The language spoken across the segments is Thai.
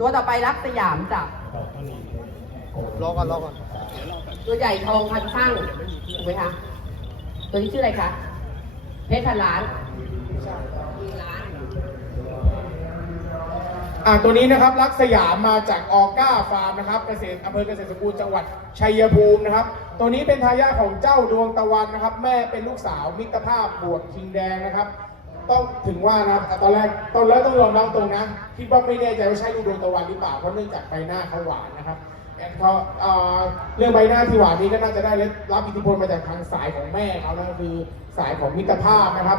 ตัวต่อไปรักสยามจ้ะรอก่อนรอก่อนตัวใหญ่ทองพันช่างถูกไหมคะตัวนี้ชื่ออะไรคะเพชรพันล้านมีล้านอ่าตัวนี้นะครับรักสยามมาจากออก้าฟาร์มนะครับเกษตรอำเภอเกษตรสมบูรณ์จังหวัดชัยภูมินะครับ ตัวนี้เป็นทายาทของเจ้าดวงตะวันนะครับ แม่เป็นลูกสาวมิตรภาพบวกคิงแดงนะครับ ต้องถึงว่านะครับตอนแรกตอนแรกต้องยอมรับตรงนะคิดว่าไม่แน่ใจว่าใช่ลูกดวงตะวันหรือเปล่าเพราะเนื่องจากใบหน้าเขาหวานนะครับแต่พอเอ่อเรื่องใบหน้าที่หวานนี้ก็น่าจะได้รับอิทธิพลมาจากทางสายของแม่เขานะคือสายของมิตรภาพนะครับ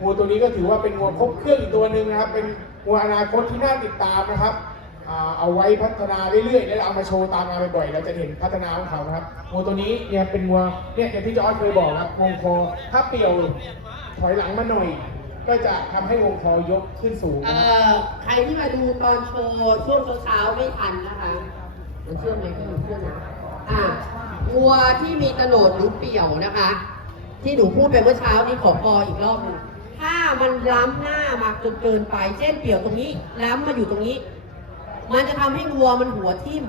งูตัวนี้ก็ถือว่าเป็นงูครบเครื่องอีกตัวหนึ่งนะครับ เป็นงูอนาคตที่น่าติดตามนะครับเอาไว้พัฒนาเรื่อยๆแล้วเอามาโชว์ตามงานบ่อยๆเราจะเห็นพัฒนาของเขาครับงูตัวนี้เนี่ยเป็นงูเนี่ยอย่างที่จอร์จเคยบอกครับวงคอถ้าเปี่ยวถอยหลังมาหน่อย ก็จะทำให้วงคอยกขึ้นสูงเอ่นะครับอใครที่มาดูตอนโชว์ช่วงเช้าๆไม่ทันนะคะมันเชื่อมไหมก็อยู่เชื่อนะอะวัวที่มีตะโหนดหรือเปี่ยวนะคะ ที่หนูพูดไปเมื่อเช้านี้ขอพออีกรอบหนึงถ้ามันล้ำหน้ามาจนเกินไป เช่นเปี่ยวตรงนี้ล้ำมาอยู่ตรงนี้ มันจะทำให้วัวมันหัวทิ่ม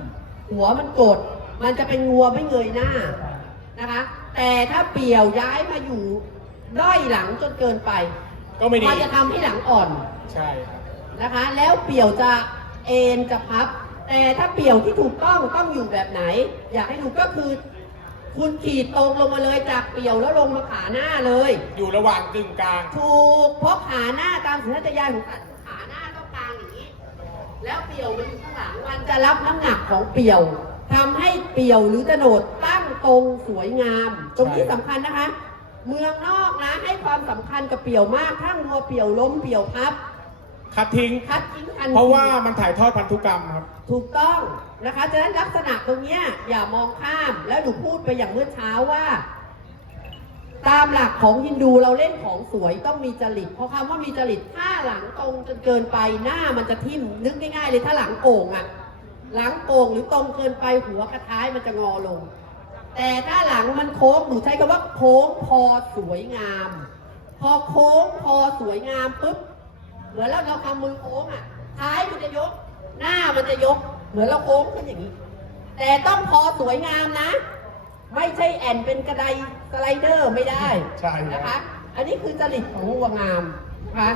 หัวมันกด มันจะเป็นวัวไม่เงยหน้านะคะ แต่ถ้าเปี่ยวย้ายมาอยู่ด้อยหลังจนเกินไป ก็ไม่ดี มันจะทำให้หลังอ่อนใช่ครับ นะคะ แล้วเปี่ยวจะเอ็นจะพับ แต่ถ้าเปี่ยวที่ถูกต้องต้องอยู่แบบไหน อยากให้ดูก็คือ คุณขีดตรงลงมาเลยจากเปี่ยวแล้วลงมาขาหน้าเลย อยู่ระหว่างกึ่งกลาง ถูกเพราะขาหน้าตามสัญชาตญาณของสัตว์ขาหน้าต้องกลางอย่างนี้ แล้วเปี่ยวมันอยู่ข้างหลังมันจะรับน้ำหนักของเปี่ยวทำให้เปี่ยวหรือโฉนดตั้งตรงสวยงาม ตรงนี้สำคัญนะคะ เมืองนอกนะ ให้ความสำคัญกับเปี่ยวมากถ้างัวเปี่ยวล้มเปี่ยวพับ คัดทิ้ง คัดทิ้งทันทีเพราะว่ามันถ่ายทอดพันธุกรรมครับ ถูกต้องนะคะฉะนั้นลักษณะตรงเนี้ยอย่ามองข้ามแล้วหนูพูดไปอย่างเมื่อเช้าว่า ตามหลักของฮินดูเราเล่นของสวยต้องมีจริตเพราะคำว่ามีจริตถ้าหลังตรงจนเกินไปหน้ามันจะทิ่มนึกง่ายๆเลยถ้าหลังโก่งอะหลังโก่งหรือตรงเกินไปหัวกระท้ายมันจะงอลง แต่ถ้าหลังมันโค้งหนูใช้คำว่าโค้งพอสวยงาม พอโค้งพอสวยงามปุ๊บเหมือนเราเราทำมือโค้งอะท้ายมันจะยก หน้ามันจะยก เหมือนเราโค้งขึ้นอย่างนี้ แต่ต้องพอสวยงามนะ ไม่ใช่แอนเป็นกระไดสไลเดอร์ไม่ได้ใช่ครับนะคะ อันนี้คือจริตของงัวงามนะคะ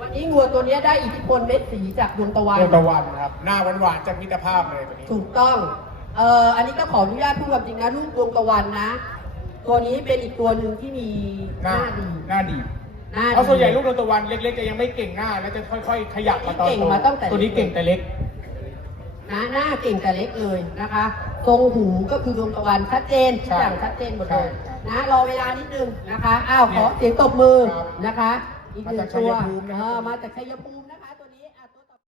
วันนี้งัวตัวนี้ได้อิทธิพลเม็ดสีจากดวงตะวันดวงตะวันนะครับ หน้าหวานๆจากมิตรภาพเลยตัวนี้ถูกต้อง เอ่ออันนี้ก็ขออนุญาตพูดความจริงนะลูกดวงตะวันนะ ตัวนี้เป็นอีกตัวหนึ่งที่มีหหน้าน้าดีหน้าดีหน้าดี เพราะส่วนใหญ่ลูกดวงตะวันเล็กๆจะยังไม่เก่งหน้าแล้วจะค่อย ๆ ขยับมาตอนเก่งโตมาตั้งแต่ ตัวนี้เก่งแต่เล็ก นะหน้าเก่งแต่เล็กเลยนะคะทรงหูก็คือดวงตะวันชัดเจนทุกอย่างชัดเจนหมดเลยใช่นะรอเวลานิดนึงนะคะอ้าวขอเสียงตบมือครับนะคะ อีกหนึ่งมาจากชัตัวยภูมินะครับเออมาจากชัยภูมินะคะ